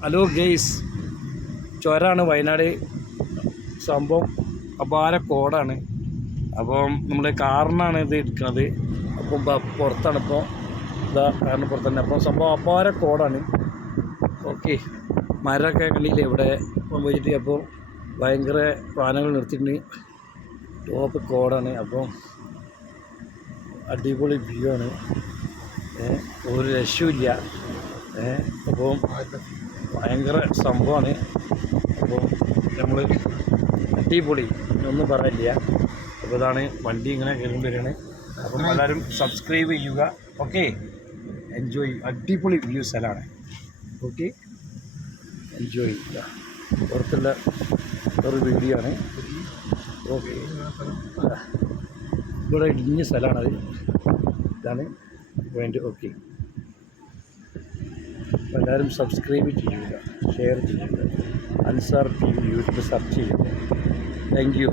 Hello guys, ചുരമാണ് Wayanad. സംഭവം അപാര കോടാണ്. അപ്പം നമ്മൾ കാറിനാണ് ഇത് എടുക്കുന്നത്. അപ്പം പുറത്താണ് ഇപ്പോൾ ഇതാ കാറിന് പുറത്ത് തന്നെ. അപ്പം സംഭവം അപാര കോടാണ്. ഓക്കെ, മരമൊക്കെ കണ്ടില്ലേ ഇവിടെ പോയിട്ട്. അപ്പോൾ ഭയങ്കര വാഹനങ്ങൾ നിർത്തിയിട്ടുണ്ട്. ടോപ്പ് കോടാണ്. അപ്പം അടിപൊളി വ്യൂ ആണ്. ഒരു രക്ഷയില്ല. അപ്പോൾ ഭയങ്കര സംഭവമാണ്. അപ്പോൾ നമ്മൾ അടിപൊളി ഒന്നും പറയാനില്ല. അപ്പോൾ ഇതാണ് വണ്ടി ഇങ്ങനെ കയറി വരികയാണ്. അപ്പം എല്ലാവരും സബ്സ്ക്രൈബ് ചെയ്യുക. Okay, enjoy. അടിപൊളി വ്യൂ സ്ഥലമാണ്. ഓക്കെ, എൻജോയ് ചെയ്യുക. പുറത്തുള്ള ഒരു വീഡിയോ ആണ്. ഓക്കെ, ഇവിടെ ഇടിഞ്ഞ സ്ഥലമാണത്. ഇതാണ് പോയിൻ്റ്. ഓക്കെ, എല്ലാവരും സബ്സ്ക്രൈബ് ചെയ്യുക, ഷെയർ ചെയ്യുക. അൻസാർ TV യൂട്യൂബ് സെർച്ച് ചെയ്യുക. Thank you.